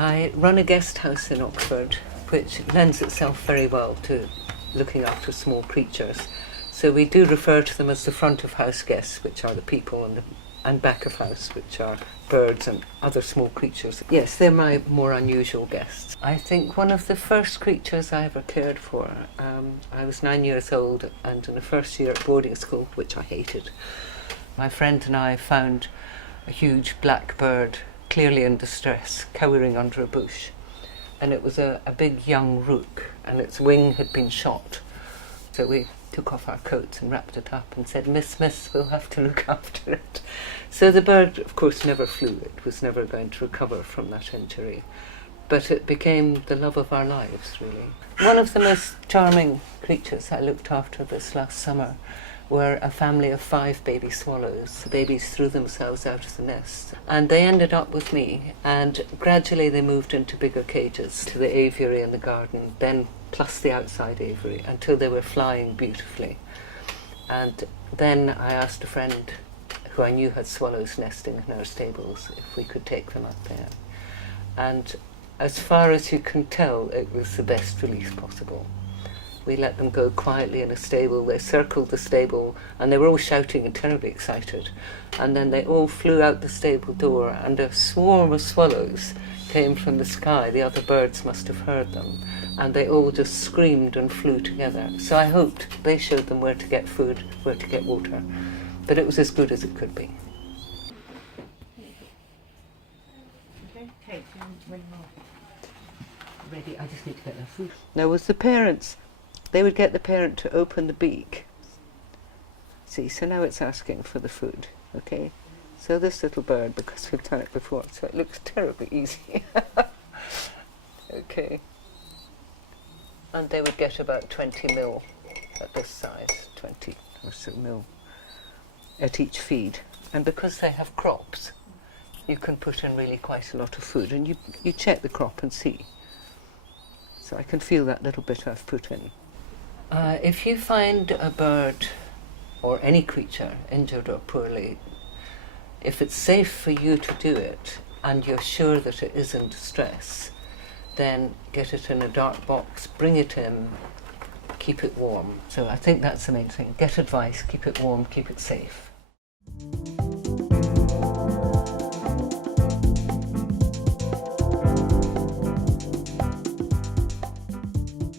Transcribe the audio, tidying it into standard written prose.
I run a guest house in Oxford, which lends itself very well to looking after small creatures. So we do refer to them as the front of house guests, which are the people, and back of house, which are birds and other small creatures. Yes, they're my more unusual guests. I think one of the first creatures I ever cared for, I was 9 years old and in the first year at boarding school, which I hated, my friend and I found a huge black bird, clearly in distress, cowering under a bush. And it was a big young rook, and its wing had been shot. So we took off our coats and wrapped it up and said, Miss, we'll have to look after it. So the bird, of course, never flew. It was never going to recover from that injury. But it became the love of our lives, really. One of the most charming creatures I looked after this last summer were a family of 5 baby swallows. The babies threw themselves out of the nest, and they ended up with me, and gradually they moved into bigger cages, to the aviary in the garden, then plus the outside aviary, until they were flying beautifully. And then I asked a friend who I knew had swallows nesting in our stables if we could take them up there. And as far as you can tell, it was the best release possible. We let them go quietly in a stable. They circled the stable and they were all shouting and terribly excited. And then they all flew out the stable door and a swarm of swallows came from the sky. The other birds must have heard them. And they all just screamed and flew together. So I hoped they showed them where to get food, where to get water. But it was as good as it could be. Okay, ready, I just need to get their food. Now with the parents, they would get the parent to open the beak. See, so now it's asking for the food, okay? So this little bird, because we've done it before, so it looks terribly easy. Okay. And they would get about 20 mil at this size, 20 or so mil at each feed. And because they have crops, you can put in really quite a lot of food, and you check the crop and see. So I can feel that little bit I've put in. If you find a bird or any creature injured or poorly, if it's safe for you to do it and you're sure that it is in distress, then get it in a dark box, bring it in, keep it warm. So I think that's the main thing. Get advice, keep it warm, keep it safe.